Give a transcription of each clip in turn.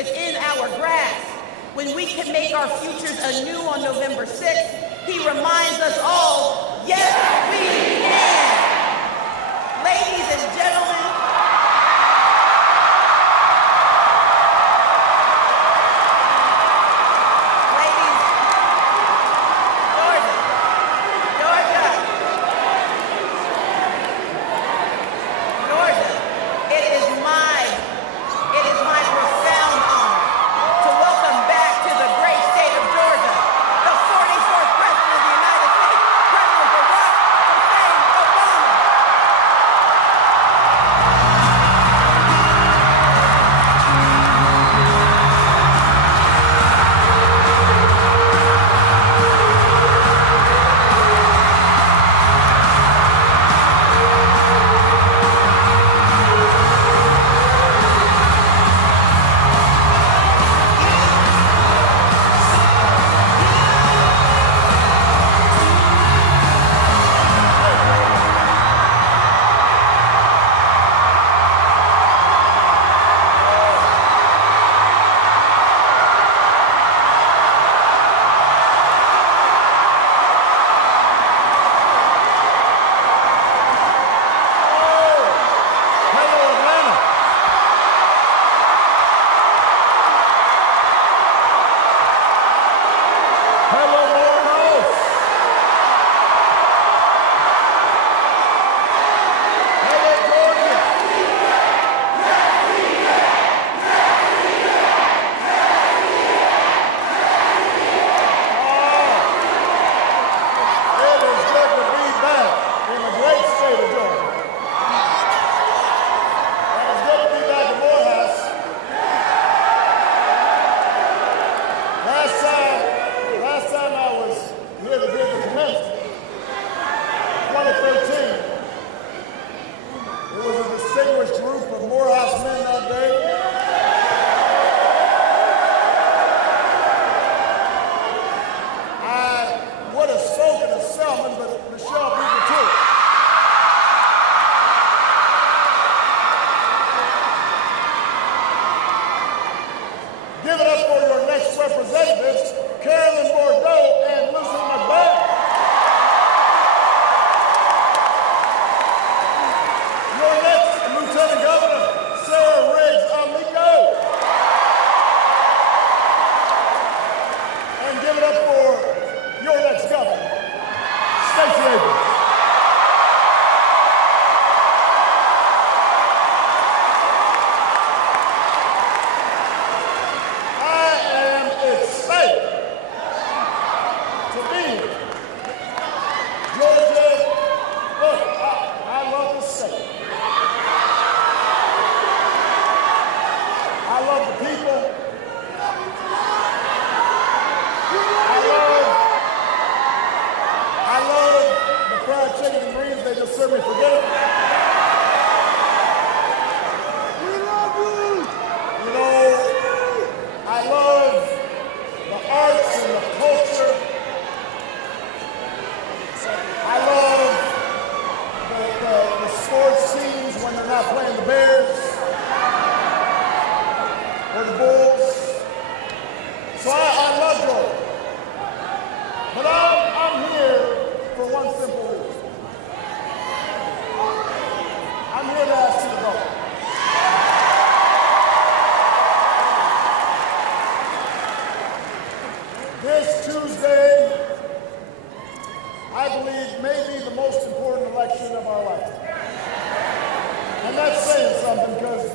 within our grasp. When we can make our futures anew on November 6th, he reminds us all, yes, we can. Ladies and gentlemen, Stacey Abrams. I am excited to be here. Georgia, look, I love the state. I love the people. I love the fried chicken and greens. They just serve me for dinner. We love you. You know, I love the arts and the culture. I love the sports teams when they're not playing the Bears or the Bulls. So I love Georgia. But I'm here for one simple reason. I'm here to ask you to vote. This Tuesday, I believe, may be the most important election of our lifetime. And that's saying something because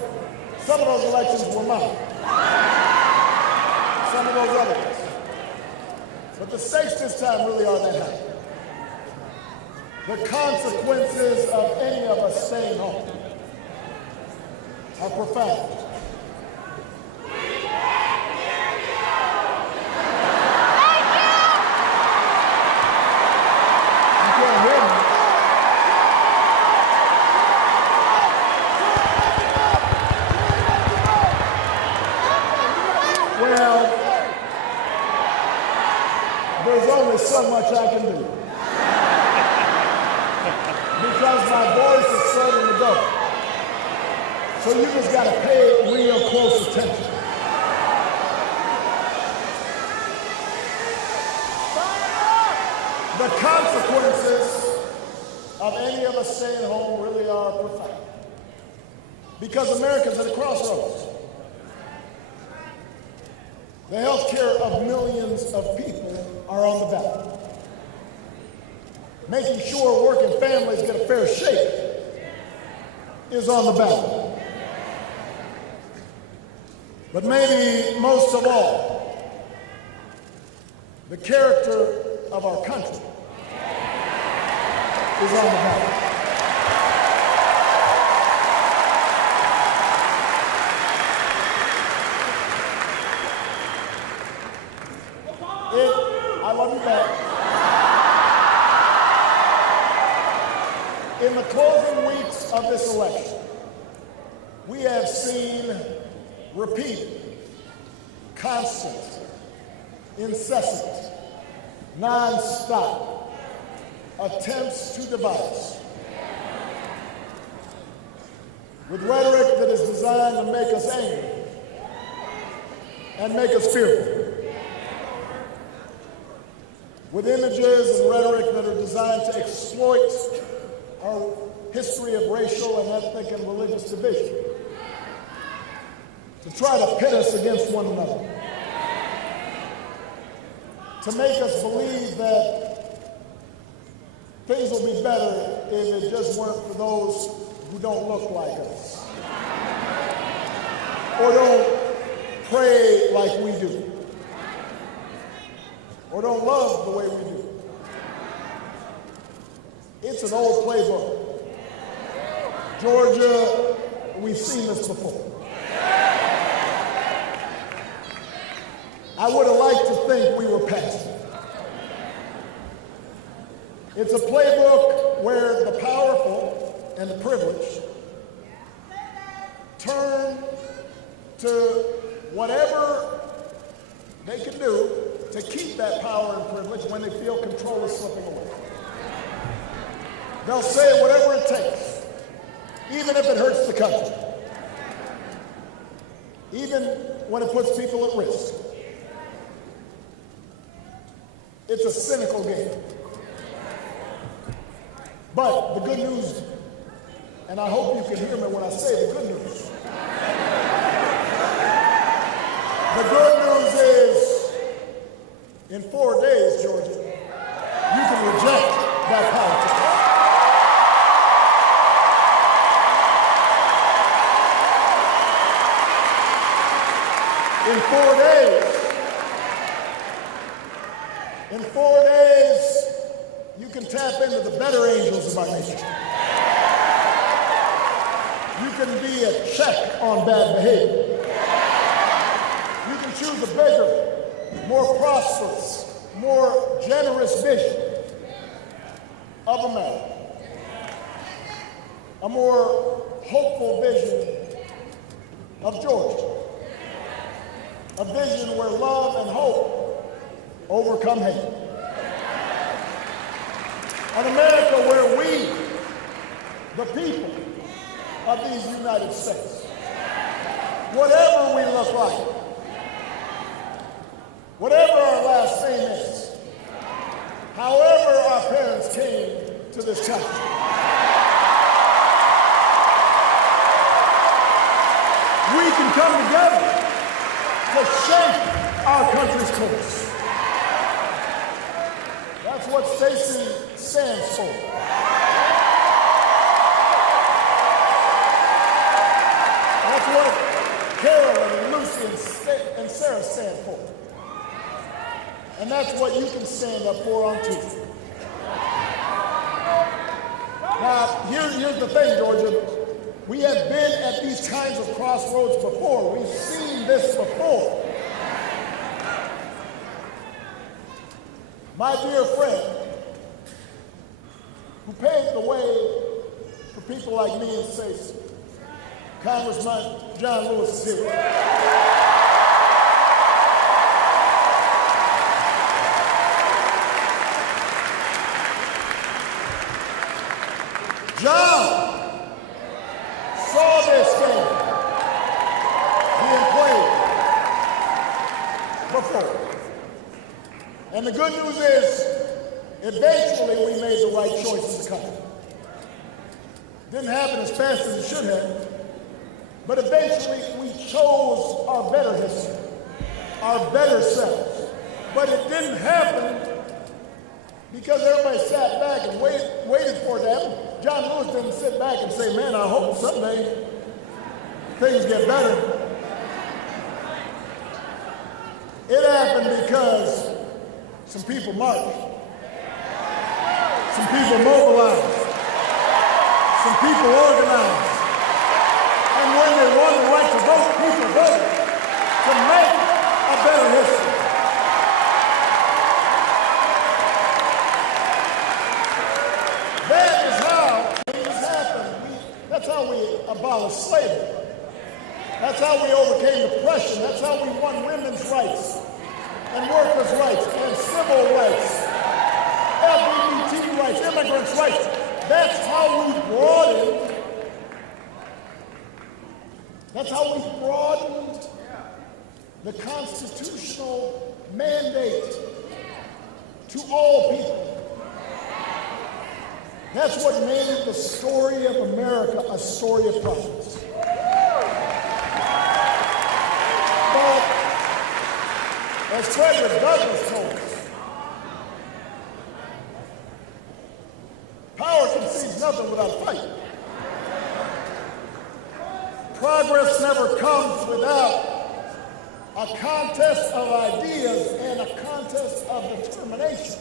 some of those elections were mine. Some of those others. But the stakes this time really are that high. The consequences of any of us staying home are profound. You can't hear me. Well, there's only so much I can do. Because my voice is starting to go. So you just got to pay real close attention. of any of us staying home really are profound. Because America's at a crossroads. The health care of millions of people are on the ballot. Making sure working families get a fair shake is on the ballot. But maybe most of all, the character of our country is on the ballot. I love you back. In the closing weeks of this election, we have seen repeated, constant, incessant, non-stop attempts to divide us with rhetoric that is designed to make us angry and make us fearful, with images and rhetoric that are designed to exploit our history of racial and ethnic and religious division, to try to pit us against one another, to make us believe that things will be better if it just weren't for those who don't look like us, or don't pray like we do, or don't love the way we do. It's an old playbook. Georgia, we've seen this before. I would have liked to think we were past it. It's a playbook where the powerful and the privileged turn to whatever they can do to keep that power and privilege when they feel control is slipping away. They'll say whatever it takes, even if it hurts the country, even when it puts people at risk. It's a cynical game. But the good news, and I hope you can hear me when I say the good news. The good news is, in 4 days, Georgia, you can reject that politics. In 4 days, you can tap into the better angels of our nation. You can be a check on bad behavior. You can choose a bigger, more prosperous, more generous vision of America. A more hopeful vision of Georgia. A vision where love and hope overcome hate. An America where we, the people of these United States, whatever we look like, whatever our last name is, however our parents came to this country, we can come together to shape our country's course. That's what Stacey stands for. That's what Carolyn and Lucy and Sarah stand for. And that's what you can stand up for on Tuesday. Now, here's the thing, Georgia. We have been at these kinds of crossroads before. We've seen this before. My dear friend, who paved the way for people like me and Stacey, Congressman John Lewis is here. John saw this game being played before. And the good news is, eventually we made the right choice as a country. Didn't happen as fast as it should have. But eventually we chose our better history, our better selves. But it didn't happen because everybody sat back and waited for it to happen. John Lewis didn't sit back and say, man, I hope someday things get better. It happened because some people marched, some people mobilized, some people organized. And when they won the right to vote, people voted to make a better history. That is how things happen. That's how we abolished slavery. That's how we overcame oppression. That's how we won women's rights and workers' rights and civil rights, LGBT rights, immigrants' rights. That's how we broadened the constitutional mandate to all people. That's what made the story of America a story of progress. But as Frederick Douglass told us, power concedes nothing without a fight. Progress never comes without a contest of ideas and a contest of determination.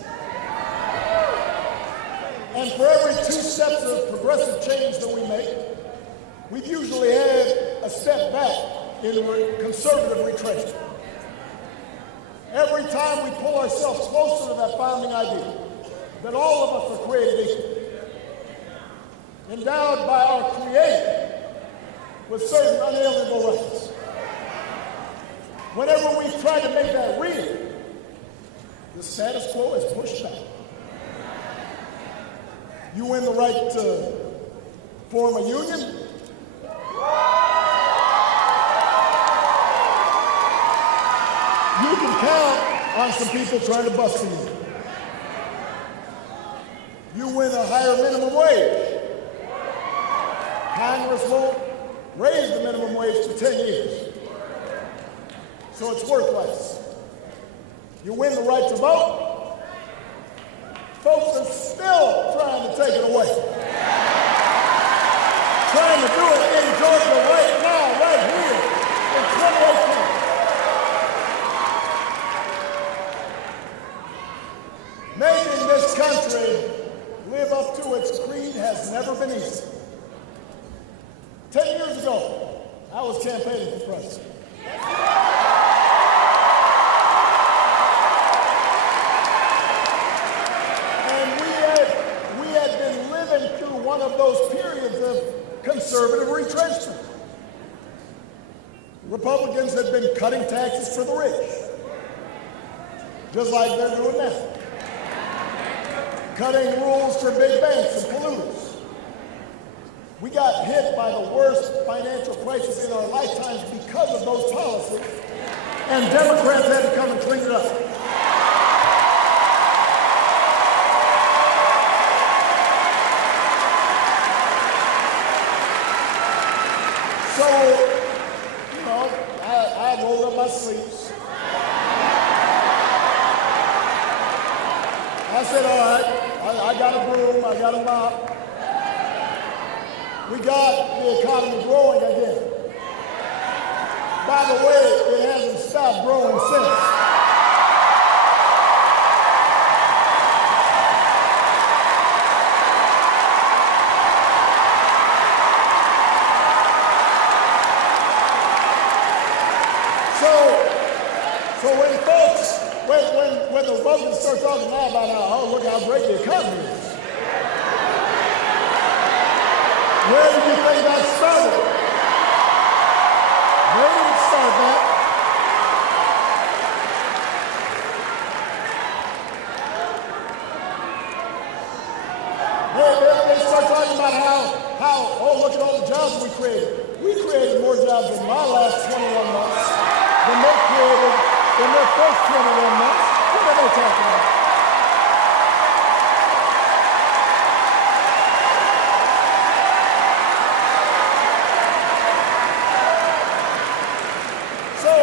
And for every 2 steps of progressive change that we make, we've usually had a step back in conservative retrenchment. Every time we pull ourselves closer to that founding idea, that all of us are created equal, endowed by our Creator with certain unalienable rights. Whenever we try to make that real, the status quo is pushed back. You win the right to form a union. You can count on some people trying to bust you. You win a higher minimum wage. Congress won't raise the minimum wage for 10 years. So it's worth less. You win the right to vote. Folks are still trying to take it away. Trying to do it in Georgia right now, right here, in 2018. Making this country live up to its creed has never been easy. 10 years ago, I was campaigning for president. And we had been living through one of those periods of conservative retrenchment. Republicans had been cutting taxes for the rich, just like they're doing now. Cutting rules for big banks and polluters. We got hit by the worst financial crisis in our lifetimes because of those policies, and Democrats had to come and clean it up. So, you know, I rolled up my sleeves. I said, all right, I got a broom, I got a mop. We got the economy growing again. By the way, it hasn't stopped growing since. So when folks, when the Republicans start talking now about how, oh, look how great the economy is. Where do you think that started? They didn't start that. They start talking about how, oh, look at all the jobs we created. We created more jobs in my last 21 months than they created in their first 21 months. What are they talking about? So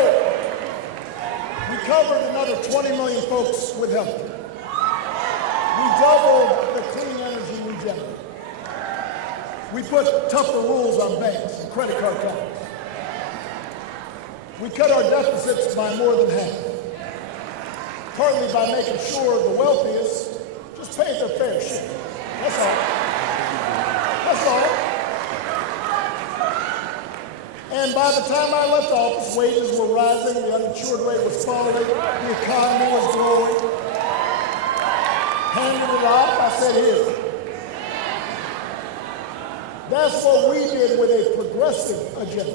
we covered another 20 million folks with health care. We doubled the clean energy we generate. We put tougher rules on banks and credit card companies. We cut our deficits by more than half, partly by making sure the wealthiest just paid their fair share. That's all. That's all. And by the time I left office, wages were rising, the uninsured rate was falling, the economy was growing. Handed it off, I said, here. That's what we did with a progressive agenda.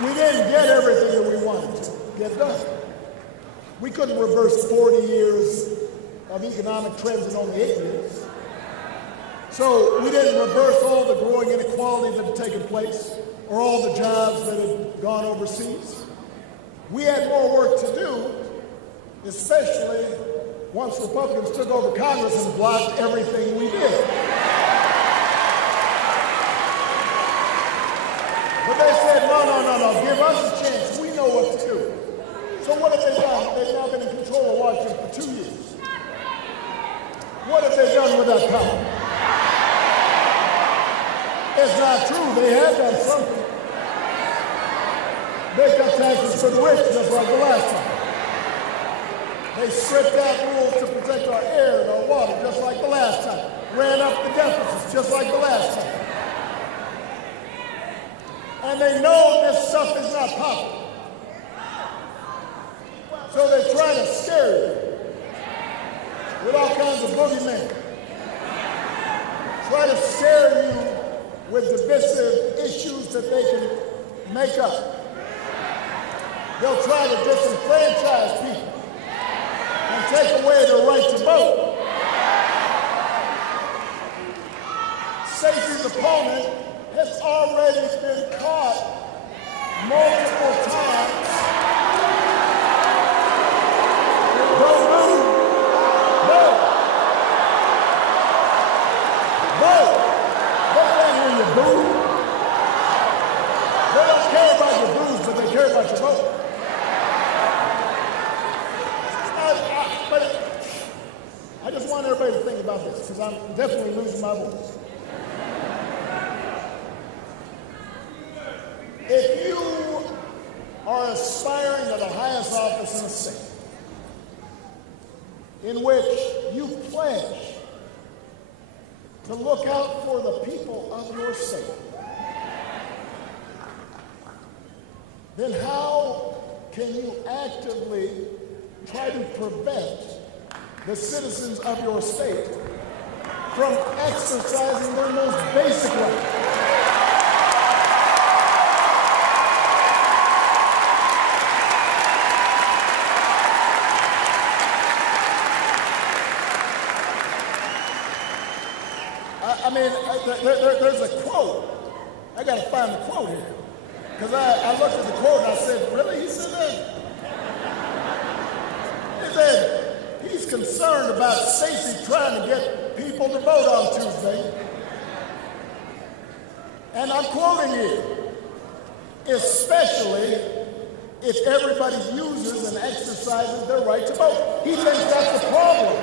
We didn't get everything that we wanted to get done. We couldn't reverse 40 years of economic trends in only 8 years. So we didn't reverse all the growing inequality that had taken place or all the jobs that had gone overseas. We had more work to do, especially once Republicans took over Congress and blocked everything we did. But they said, no, give us a chance. We know what to do. So what have they done? They've now been in control of Washington for 2 years. What have they done with that power? It's not true. They have done something. They cut taxes for the rich, just like the last time. They stripped out rules to protect our air and our water, just like the last time. Ran up the deficits, just like the last time. And they know this stuff is not popular. So they're trying to scare you with all kinds of boogeymen. Try to scare you with divisive issues that they can make up. They'll try to disenfranchise people and take away their right to vote. Stacey's opponent has already been caught multiple times. Don't move. Vote. Vote. They can't hear you boo. They don't care about your boos, but they care about your vote. But I just want everybody to think about this, because I'm definitely losing my voice. If you are aspiring to the highest office in the state, in which you pledge to look out for the people of your state, then how can you actively try to prevent the citizens of your state from exercising their most basic right? There's a quote. I got to find the quote here. Because I looked at the quote and I said, really? He said that? He said, he's concerned about Stacey trying to get people to vote on Tuesday. And I'm quoting you, especially if everybody uses and exercises their right to vote. He thinks that's a problem.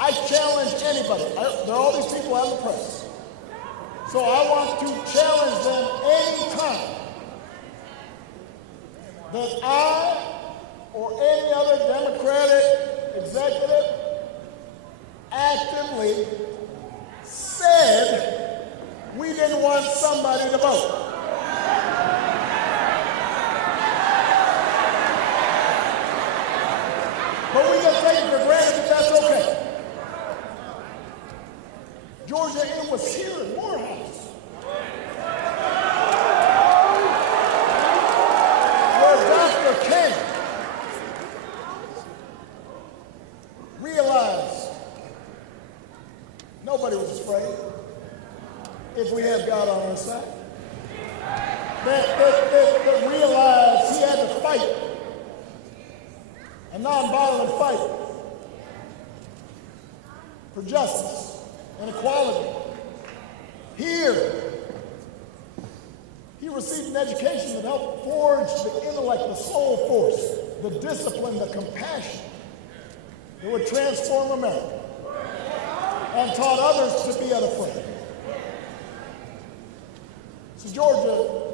I challenge anybody. There are all these people out in the press. So I want to challenge them anytime that I or any other Democratic executive actively said we didn't want somebody to vote. But we just take it for granted that that's okay. Georgia, it was here in Morehouse where Dr. King afraid if we have God on our side. That realized he had to fight a nonviolent fight for justice and equality. Here, he received an education that helped forge the intellect, the soul force, the discipline, the compassion that would transform America, and taught others to be unafraid. So Georgia,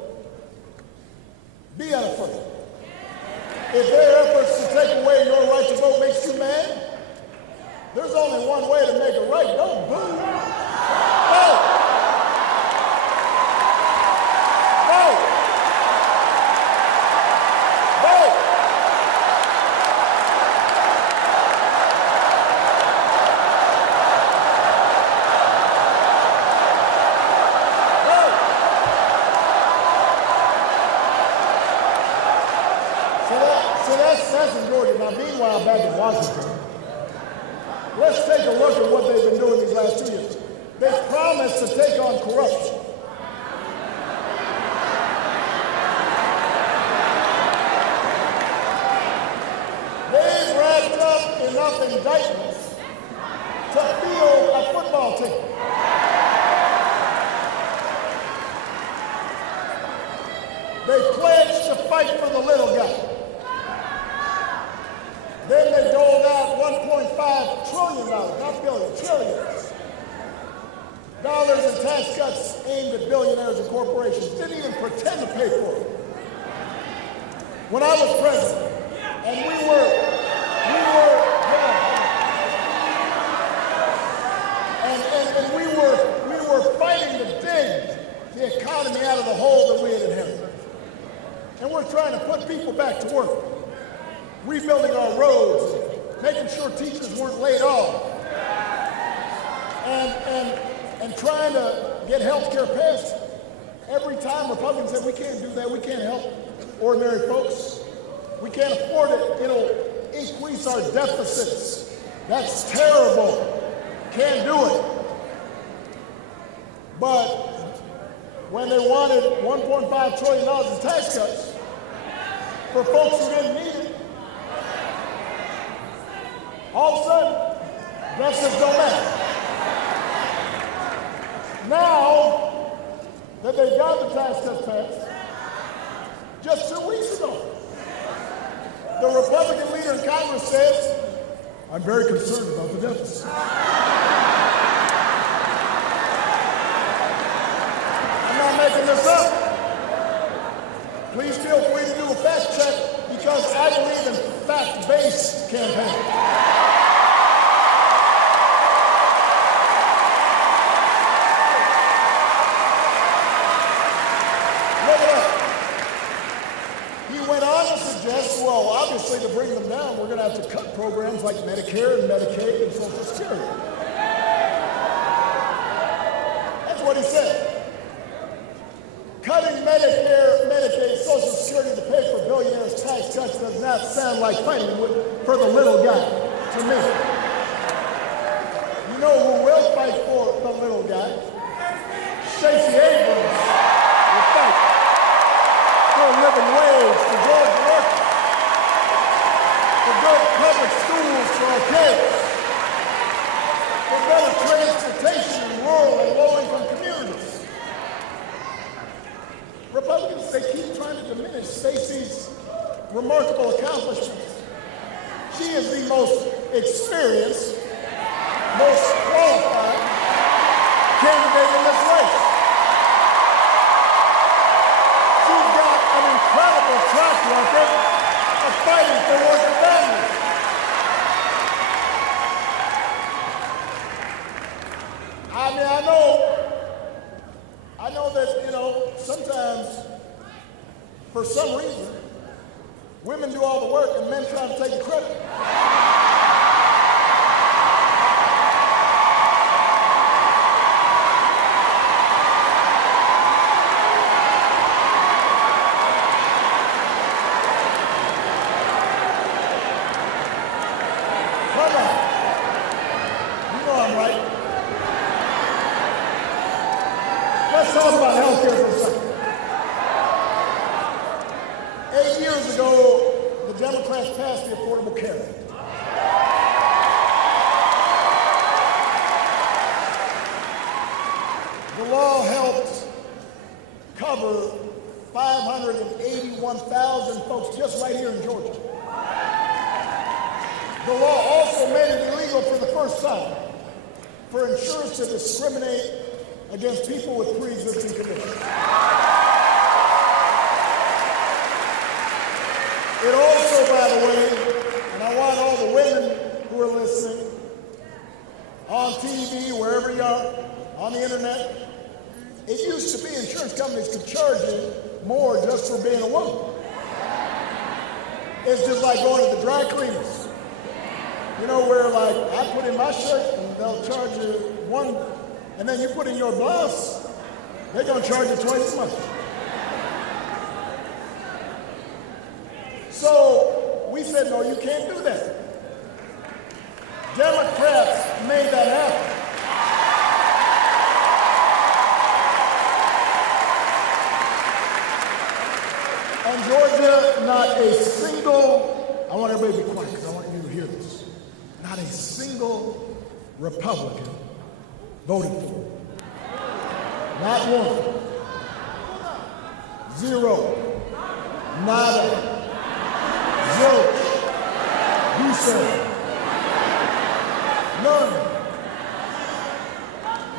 be unafraid. If their efforts to take away your right to vote makes you mad, there's only one way to make it right. Don't boo. Vote. Vote. Vote. That's in Georgia. Now, meanwhile, back in Washington, let's take a look at what they've been doing these last 2 years. They promised to take on corruption. They've wrapped up enough indictments to field a football team. They pledged to fight for the little guy. Then they doled out $1.5 trillion, not billion, trillions, dollars in tax cuts aimed at billionaires and corporations. Didn't even pretend to pay for it. When I was president, and we were fighting to dig the economy out of the hole that we had inherited. And we're trying to put people back to work. Rebuilding our roads, making sure teachers weren't laid off, and trying to get health care passed. Every time Republicans said, we can't do that, we can't help ordinary folks, we can't afford it, it'll increase our deficits. That's terrible, can't do it. But when they wanted $1.5 trillion in tax cuts for folks who didn't need it, all of a sudden, justice don't matter. Now that they got the tax cuts passed, just 2 weeks ago, the Republican leader in Congress says, I'm very concerned about the deficit. I'm not making this up. Please feel free to do a fact check because I believe in fact-based campaigning. Well, obviously, to bring them down, we're going to have to cut programs like Medicare and Medicaid and Social Security. That's what he said. Cutting Medicare, Medicaid, Social Security to pay for billionaires' tax cuts does not sound like fighting for the little guy to me. You know who will fight for the little guy? Stacey Abrams will fight for a living wage for Georgia workers, for good public schools for our kids, for better transportation in rural and low-income communities. Republicans, they keep trying to diminish Stacey's remarkable accomplishments. She is the most experienced, most qualified candidate in this race. She's got an incredible track record of fighting for working families. I mean, I know that, sometimes, for some reason, women do all the work and men try to take the credit. talk about health care for a second. 8 years ago, the Democrats passed the Affordable Care Act. The law helped cover 581,000 folks just right here in Georgia. The law also made it illegal for the first time for insurers to discriminate against people with pre-existing conditions. It also, by the way, and I want all the women who are listening, on TV, wherever you are, on the internet, it used to be insurance companies could charge you more just for being a woman. It's just like going to the dry cleaners. You know, where like I put in my shirt and they'll charge you one, and then you put in your blouse, they're gonna charge you twice as much. So we said, no, you can't do that. Democrats made that happen. And Georgia, not a single, I want everybody to be quiet because I want you to hear this. Not a single Republican voted for it. Not one. Zero. Nada. Zilch. You said. None.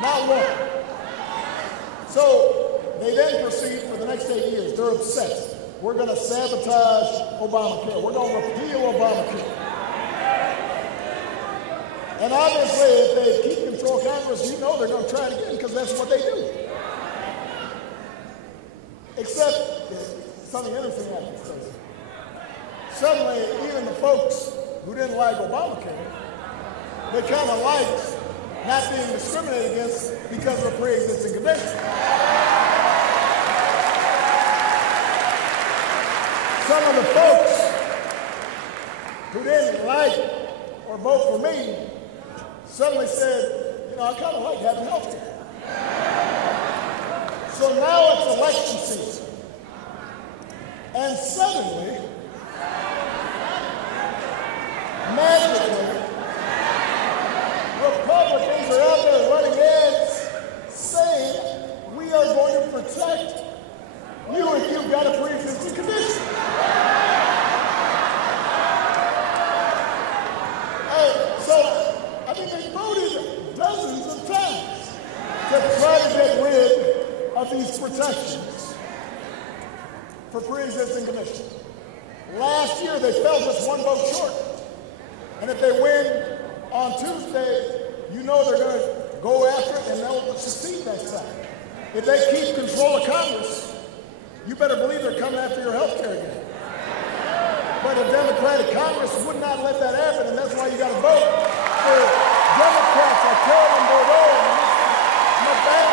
Not one. So they then proceed for the next 8 years. They're obsessed. We're going to sabotage Obamacare. We're going to repeal Obamacare. And obviously, if they keep control of Congress, you know they're going to try it again because that's what they do. Except, something interesting happened. Suddenly, even the folks who didn't like Obamacare, they kind of liked not being discriminated against because of a pre-existing condition. Some of the folks who didn't like or vote for me suddenly said, you know, I kind of like having health care. So now it's election season. And suddenly, magically, Republicans are out there running ads saying we are going to protect you if you've got a pre-existing condition. They voted dozens of times to try to get rid of these protections for pre-existing conditions. Last year, they fell just one vote short. And if they win on Tuesday, you know they're going to go after it and they'll succeed next time. If they keep control of Congress, you better believe they're coming after your health care again. But a Democratic Congress would not let that happen, and that's why you got to vote for Democrats like Carolyn Bordeaux and McBain.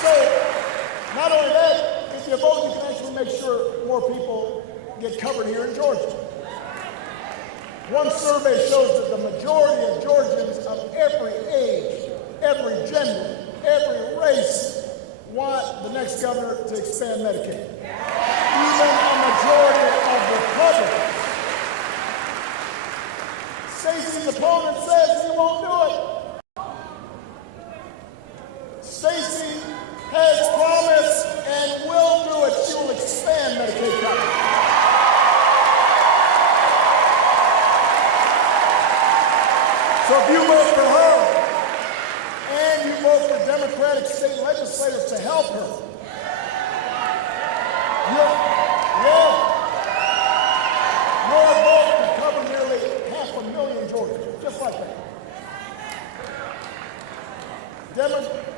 So, not only that, if you vote, you can actually make sure more people get covered here in Georgia. One survey shows that the majority of Georgians of every age, every gender, every race want the next governor to expand Medicaid. Even a majority of Republicans. Stacey's opponent says he won't do it. Stacey has promised and will do it. She will expand Medicaid coverage. So if you vote for her, and you vote for Democratic state legislators to help her, your vote will cover nearly 500,000 Georgians, just like that.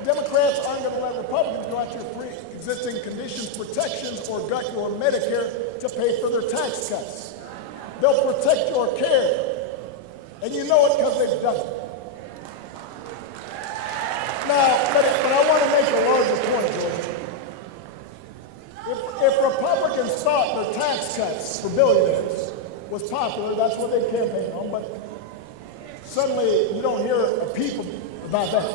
Democrats aren't going to let Republicans go out your pre-existing conditions protections or gut your Medicare to pay for their tax cuts. They'll protect your care, and you know it because they've done it. Now, but I want to make a larger point, George. If Republicans thought their tax cuts for billionaires was popular, that's what they campaigned on, but suddenly you don't hear a peep of about that.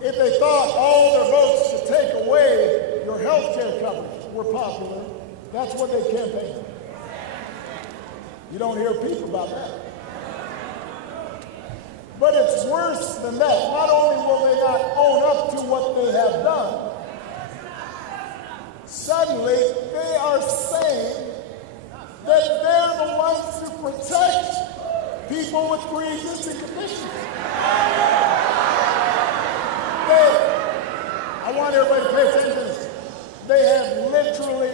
If they thought all their votes to take away your health care coverage were popular, that's what they campaigned. You don't hear people about that. But it's worse than that. Not only will they not own up to what they have done, suddenly they are saying that they're the ones to protect people with pre-existing conditions. I want everybody to pay attention to this. They have literally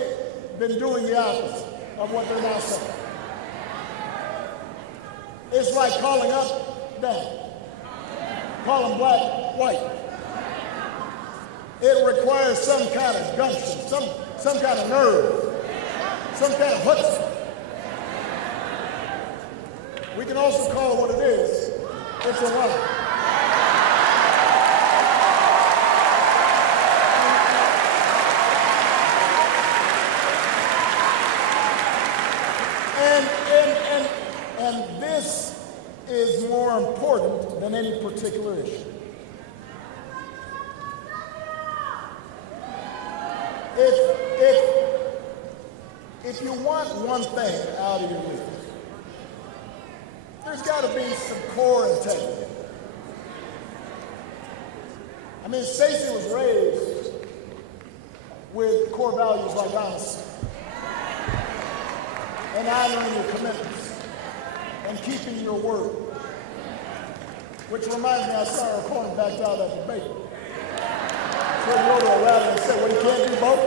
been doing the opposite of what they're now saying. It's like calling up down, calling black white. It requires some kind of gumption, some kind of nerve, some kind of chutzpah. We can also call it what it is. It's a lie. And this is more important than any particular issue. If you want one thing out of your leaders, there's got to be some core integrity. I mean, Stacey was raised with core values like honesty and honoring your commitments and keeping your word. Which reminds me, I saw her opponent backed out of that debate. So he wrote a rally and said, well, you can't do both?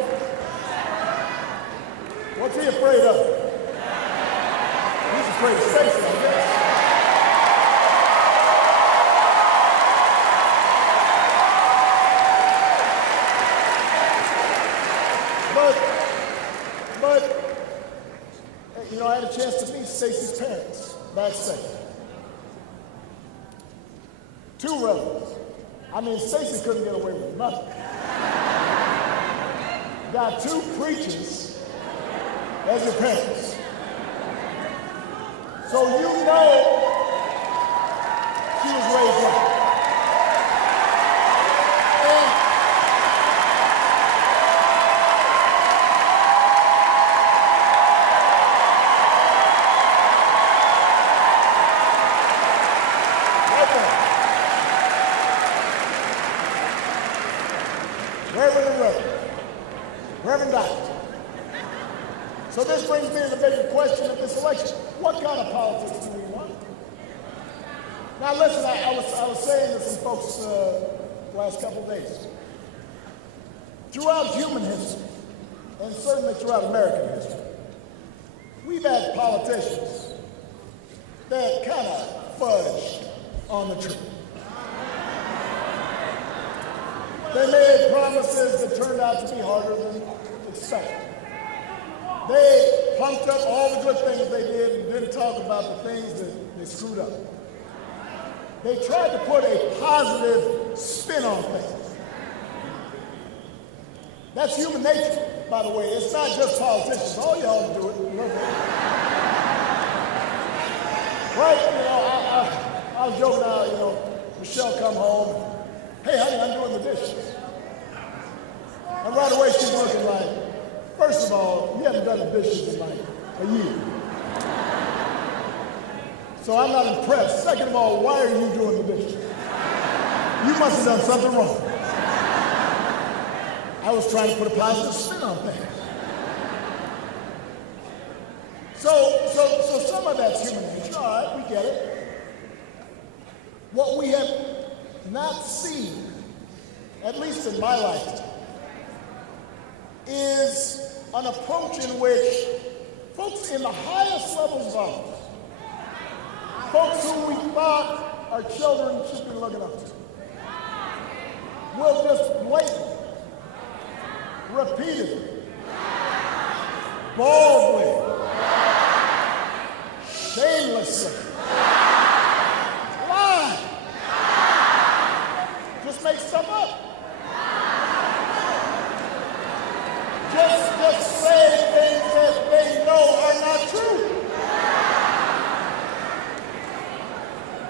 What's he afraid of? He's afraid of Stacey, I guess. But, you know, I had a chance to meet Stacey's parents backstage. Two relatives. I mean, Stacey couldn't get away with nothing. Got two preachers as your parents. So you know she was raised right. Reverend Doctor. So this brings me to the bigger question of this election. What kind of politics do we want? Now listen, I was saying to some folks the last couple of days. Throughout human history, and certainly throughout American history, we've had politicians that kind of fudged on the truth. They made promises that turned out to be harder than expected. They pumped up all the good things they did and didn't talk about the things that they screwed up. They tried to put a positive spin on things. That's human nature, by the way. It's not just politicians. All y'all do it a little bit. Right? You know, I was joking out, you know, Michelle come home. Hey, honey, I'm doing the dishes. And right away, she's looking like, first of all, you haven't done the dishes in like a year. So I'm not impressed. Second of all, why are you doing the dishes? You must have done something wrong. I was trying to put a positive spin on things. So some of that's human nature. All right, we get it. What we have not seen, at least in my lifetime, is an approach in which folks in the highest levels of office, folks who we thought our children should be looking up to, will just blatantly, repeatedly, boldly, shamelessly lie. Just make stuff up. Just say things that they know are not true.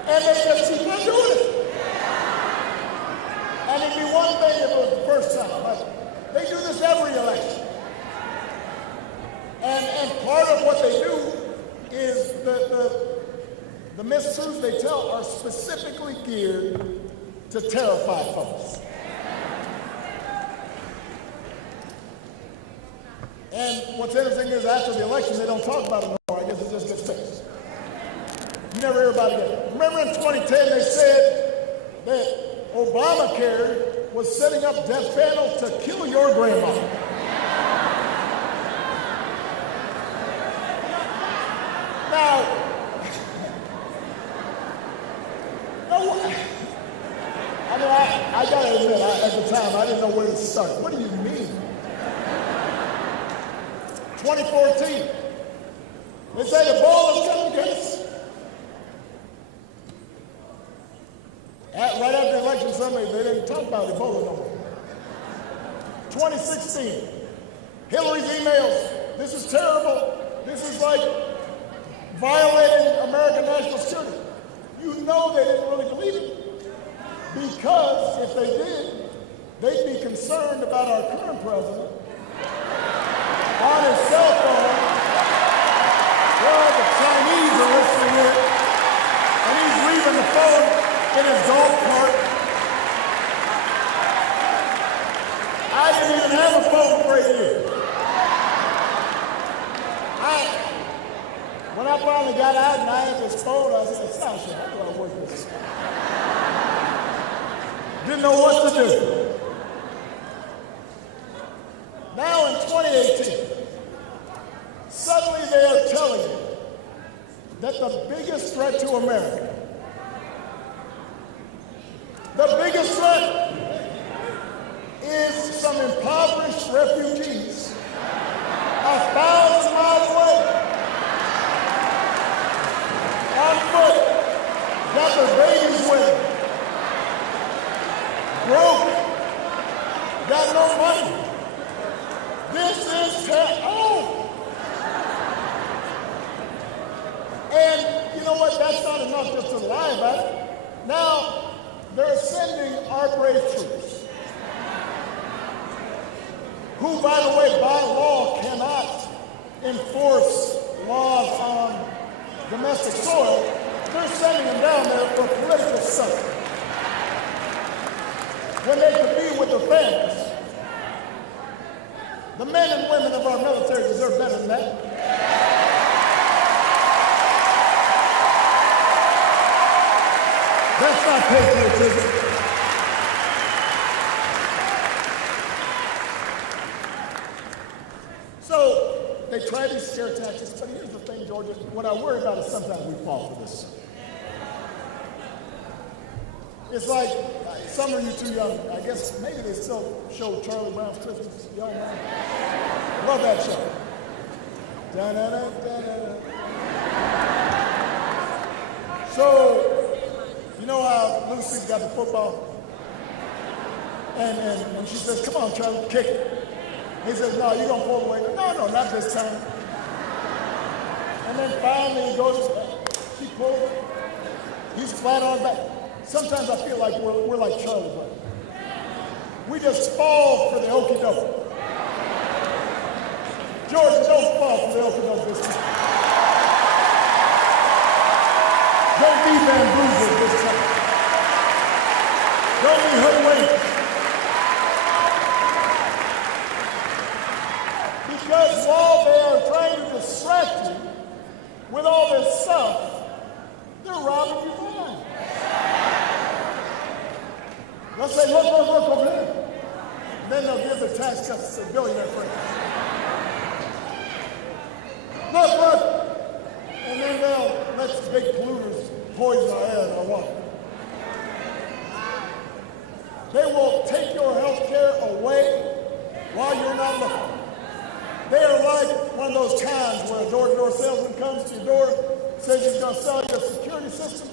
And they just keep on doing And part of what they do is the mistruths they tell are specifically geared to terrify folks. And what's interesting is after the election, they don't talk about it anymore. I guess it just gets fixed. You never hear about it again. Remember in 2010, they said that Obamacare was setting up death panels to kill your grandmother. Now, I gotta admit, at the time, I didn't know where to start. What do you mean? 2014, they say Ebola's coming to us. Right after the election Sunday, they didn't talk about Ebola no more. 2016, Hillary's emails. This is terrible. This is like violating American national security. You know they didn't really believe it. Because if they did, they'd be concerned about our current president on his cell phone. Well, the Chinese are listening in, and he's leaving the phone in his golf cart. I didn't even have a phone for 8 years. When I finally got out and I had this phone, I said, Sasha, how do I work this? Didn't know what to do. Now in 2018, suddenly they are telling you that the biggest threat to America, the biggest threat is some impoverished refugees 1,000 miles away, on foot, got their babies with them, broke, got no money. This is And you know what? That's not enough just to lie about it. Now, they're sending our brave troops, who, by the way, by law cannot enforce laws on domestic soil. They're sending them down there for political stuff, when they could be with their families. The men and women of our military deserve better than that. That's not patriotism. So they try these scare tactics, but here's the thing, Georgia. What I worry about is sometimes we fall for this. It's like, some of you too young, I guess maybe they still show Charlie Brown's Christmas, Young Man. Love that show. Da-da-da-da-da-da. So, you know how Lucy's got the football? And she says, come on, Charlie, kick it. He says, no, you're going to pull away. No, not this time. And then finally he goes, she pulls it. He's flat on back. Sometimes I feel like we're like Charlie Brown. We just fall for the okie doke. Georgia, don't fall for the okie doke this time. Don't be bamboozled this time. Don't be hoodwinked. Because while they are trying to distract you with all this stuff, they're robbing you blind. They'll say, look over there. And then they'll give the tax cuts to their billionaire friends. Look. And then they'll let big polluters poison our air and our water. They will take your health care away while you're not looking. They are like one of those times where a door-to-door salesman comes to your door, says he's going to sell you a security system,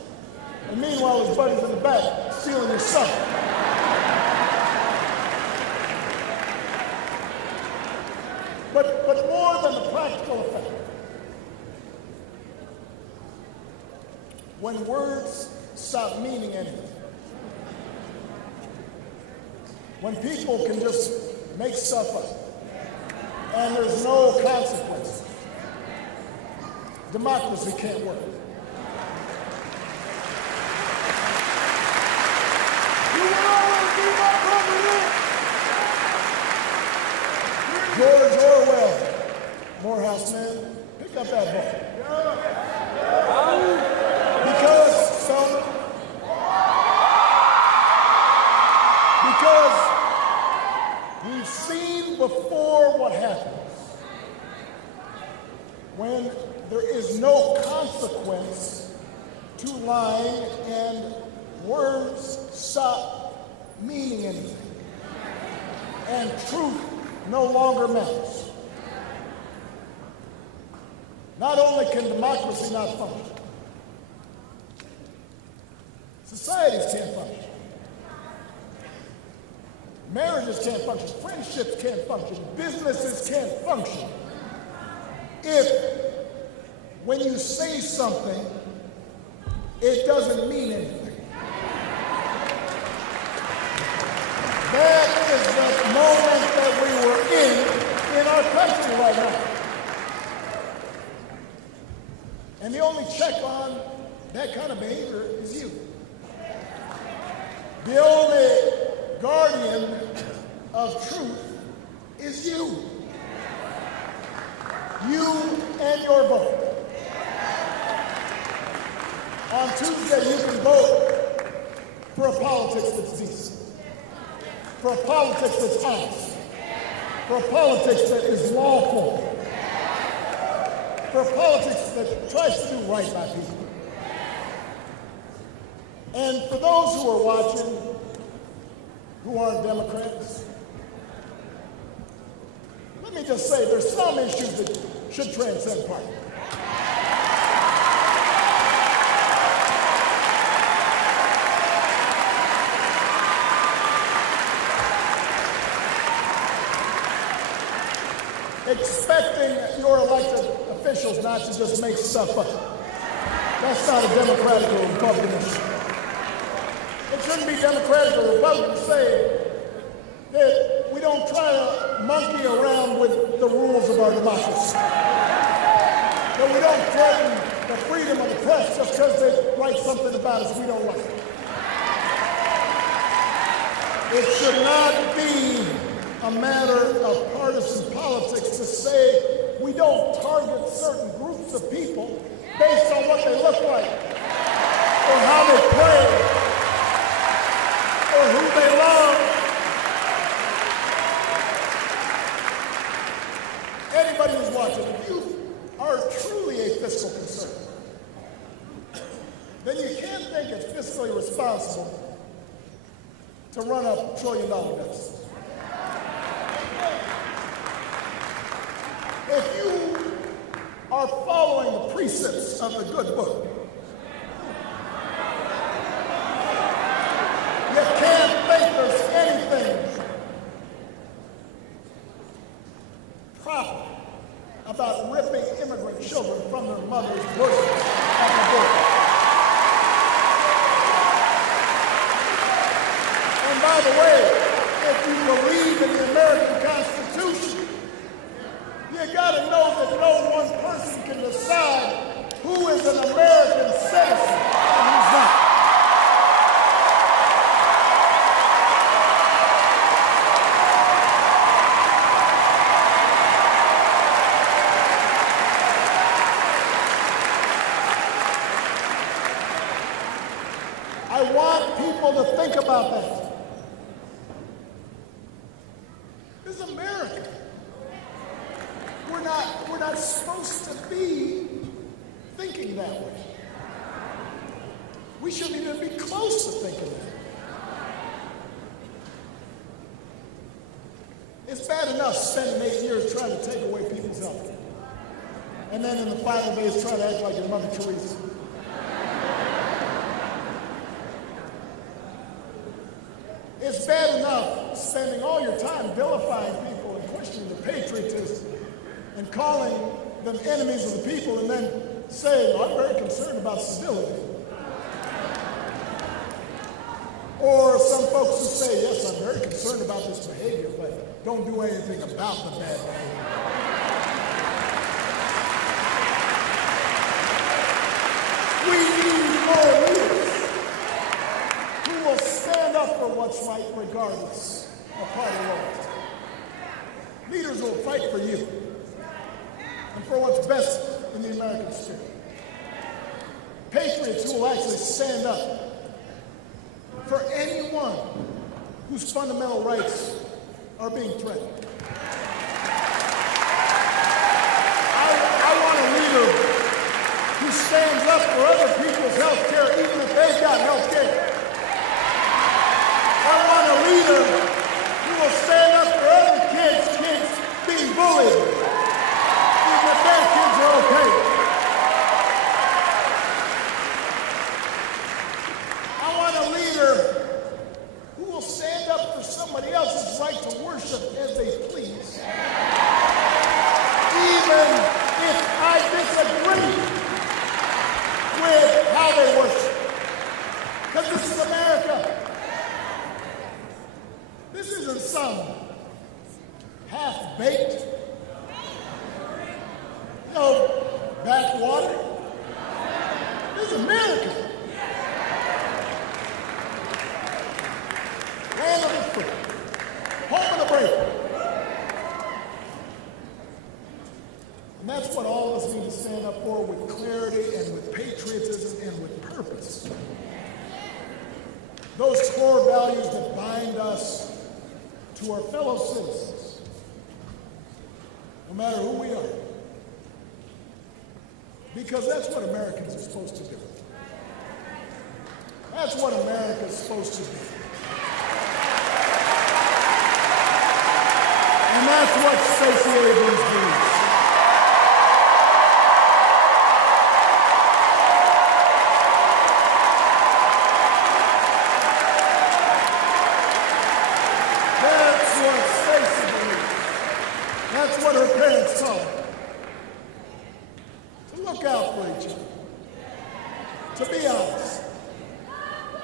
and meanwhile his buddy's in the back stealing your stuff. But more than the practical effect, when words stop meaning anything, when people can just make stuff up, and there's no consequence, democracy can't work. You will always be my president. George Orwell, Morehouse man, pick up that book. Because we've seen before what happens when there is no consequence to lying and words stop meaning anything and truth no longer matters. Not only can democracy not function, societies can't function. Marriages can't function, friendships can't function, businesses can't function if when you say something, it doesn't mean anything. That is the moment that we were in our country right now. And the only check on that kind of behavior is you. The only guardian of truth is you. You and your vote. On Tuesday, you can vote for a politics that's decent, for a politics that's honest, for a politics that is lawful, for a politics that tries to do right by people. And for those who are watching, who aren't Democrats, let me just say there's some issues that should transcend party. Expecting your elected officials not to just make stuff up. That's not a Democratic or Republican issue. It shouldn't be Democratic or Republican to say that we don't try to monkey around with the rules of our democracy. That we don't threaten the freedom of the press just because they write something about us we don't like. It should not be a matter of partisan politics to say we don't target certain groups of people based on what they look like, or how they play, or who they love. Anybody who's watching, if you are truly a fiscal concern, then you can't think it's fiscally responsible to run up $1 trillion deficit. If you are following the precepts of the good book, you can't think there's anything proper about ripping immigrant children from their mother's bosom at the border. And by the way, if you believe in the American Constitution, you gotta know that no one person can decide who is an American citizen and who's not. I want people to think about that. This is America. We're not supposed to be thinking that way. We shouldn't even be close to thinking that. It's bad enough spending 8 years trying to take away people's health, and then in the final days trying to act like your Mother Teresa. It's bad enough spending all your time vilifying people and questioning their patriotism and calling them enemies of the people and then saying, well, I'm very concerned about civility. Or some folks who say, yes, I'm very concerned about this behavior, but don't do anything about the bad behavior. for what's right regardless of party lines. Leaders will fight for you and for what's best in the American spirit. Patriots who will actually stand up for anyone whose fundamental rights are being threatened. I want a leader who stands up for other people's health care, even if they've got health care. I want a leader who will stand up for other kids being bullied, even if their kids are okay. I want a leader who will stand up for somebody else's right to worship as they please, even if I disagree with how they worship. Because this is America. This isn't some half-baked, backwater. This is America. Land of the free. Home of the brave. And that's what all of us need to stand up for with clarity and with patriotism and with purpose. Those core values that bind us to our fellow citizens, no matter who we are. Because that's what Americans are supposed to do. That's what America's supposed to do. And that's what Stacey Abrams believes. That's what her parents taught her. To look out for each other. To be honest.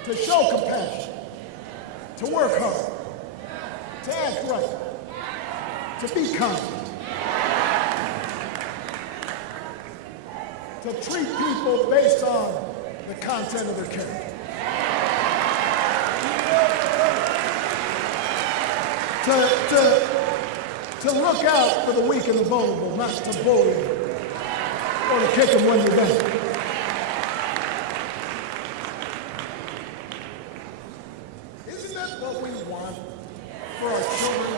To show compassion. To work hard. To act right. To be kind. To treat people based on the content of their character. To look out for the weak and the vulnerable, not to bully them or to kick them when you're down. Isn't that what we want for our children?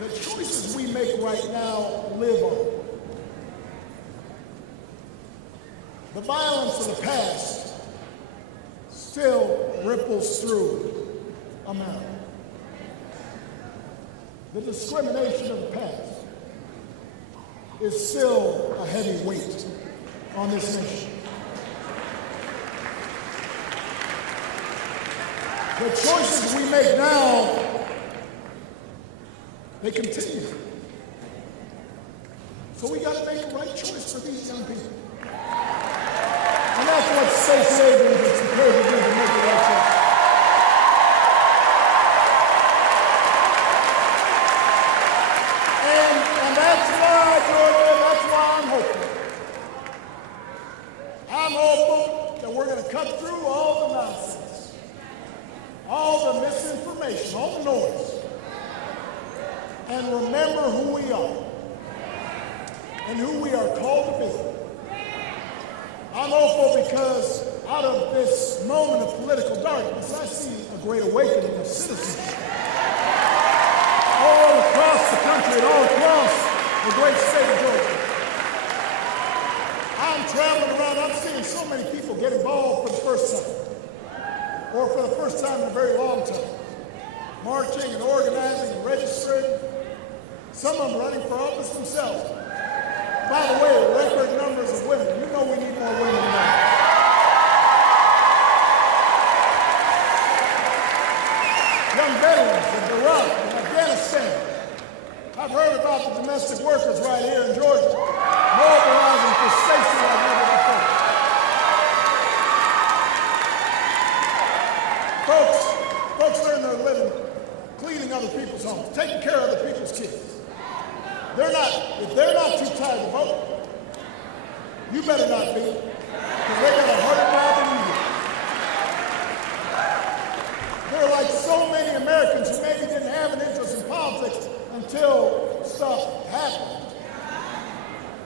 The choices we make right now live on. The violence of the past still ripples through America. The discrimination of the past is still a heavy weight on this nation. The choices we make now, they continue. So we got to make the right choice for these young people. And that's what Stacey Abrams is supposed to do, to make the right choice. And that's why, Georgia, that's why I'm hopeful. I'm hopeful that we're going to cut through all the nonsense, all the misinformation, all the noise, and remember who we are and who we are called to be. I'm hopeful because out of this moment of political darkness, I see a great awakening of citizenship all across the country and all across the great state of Georgia. I'm traveling around, I'm seeing so many people get involved for the first time, or for the first time in a very long time, marching and organizing and registering, some of them running for office themselves. By the way, record numbers of women. You know we need more women than that. Young veterans of Iraq and Afghanistan. I've heard about the domestic workers right here in Georgia, mobilizing for Stacey like never before. Folks earn their living cleaning other people's homes, taking care of other people's kids. If they're not too tired to vote, you better not be, because they got a harder job than you do. so many Americans who maybe didn't have an interest in politics until stuff happened.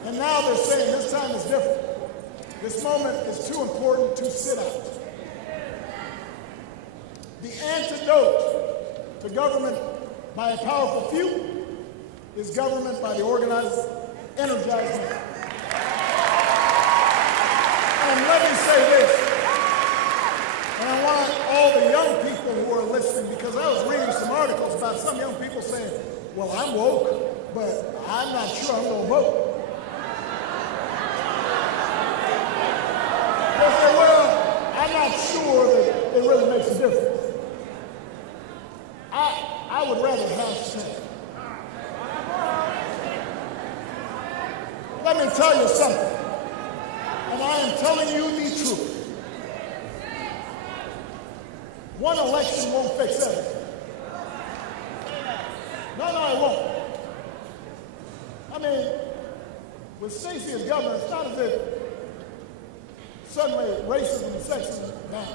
And now they're saying this time is different. This moment is too important to sit out. The antidote to government by a powerful few is government by the organized, energized many. And let me say this, and I want all the young people who are listening, because I was reading some articles about some young people saying, well, I'm woke, but I'm not sure I'm going to vote. They say, well, I'm not sure that it really makes a difference. I would rather hashtag. Let me tell you something, and I am telling you the truth. One election won't fix everything. No, it won't. I mean, with Stacey as governor, it's not as if suddenly racism and sexism vanish.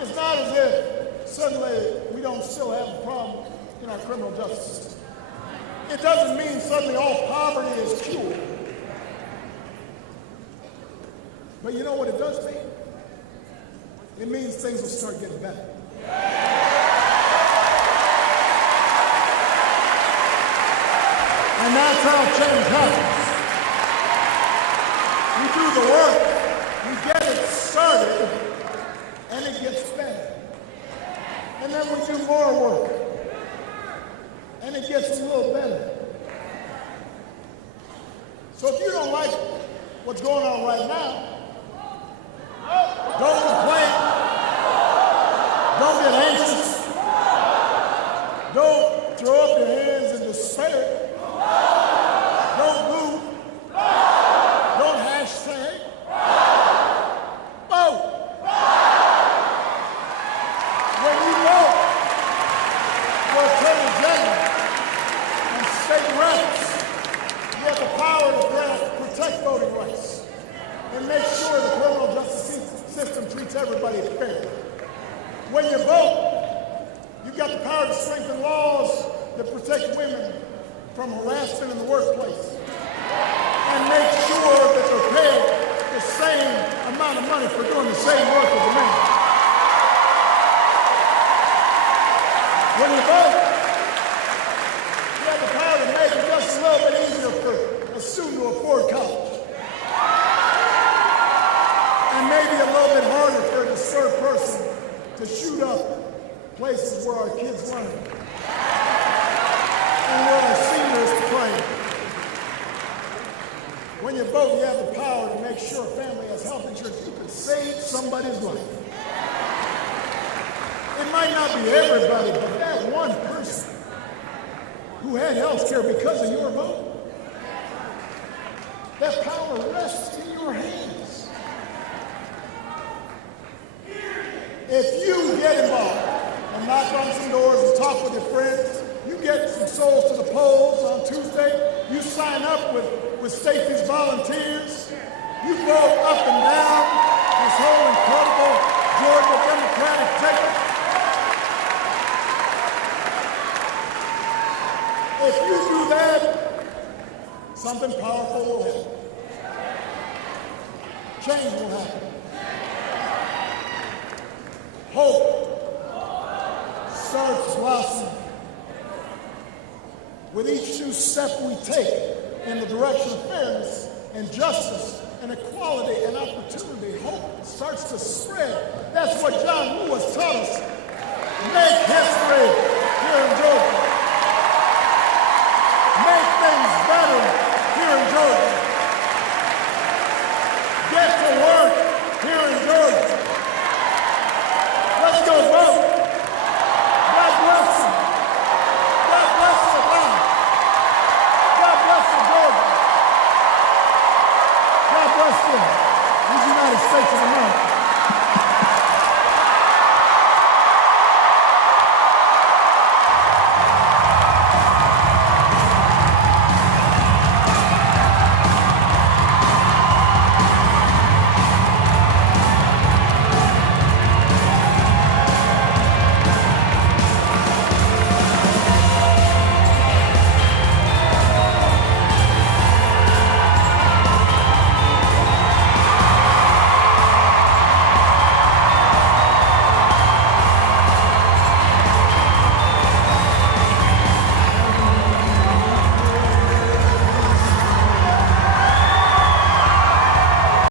It's not as if suddenly we don't still have a problem in our criminal justice system. It doesn't mean suddenly all poverty is cured. But you know what it does mean? It means things will start getting better. And that's how change happens. We do the work, we get it started, and it gets better. And then we do more work, and it gets a little better. So if you don't like what's going on right now, don't complain. Don't get anxious. Don't throw up your hands in despair. Don't boo. Don't hashtag. Vote. When you vote for Attorney General and state reps, you have the power to protect voting rights and make sure the criminal justice system treats everybody fairly. When you vote, you've got the power to strengthen laws that protect women from harassment in the workplace and make sure that they're paid the same amount of money for doing the same work as a man. When you vote, you have the power to make it just a little bit easier for a student to afford college. And maybe a little bit harder for a disturbed person to shoot up places where our kids learn and where our seniors play. When you vote, you have the power to make sure a family has health insurance. You can save somebody's life. It might not be everybody, but that one person who had health care because of your vote, that power rests in your hands. If you get involved and knock on some doors and talk with your friends, you get some souls to the polls on Tuesday, you sign up with Stacey's volunteers, you vote up and down this whole incredible Georgia Democratic ticket. If you do that, something powerful will happen. Change will happen. Hope starts blossoming with each new step we take in the direction of fairness and justice and equality and opportunity. Hope starts to spread. That's what John Lewis taught us. Make history here in Georgia. Make things better here in Georgia. Get to work here in Georgia. Let's go vote. God bless you. God bless Atlanta. God bless Georgia. God bless them. These United States of America.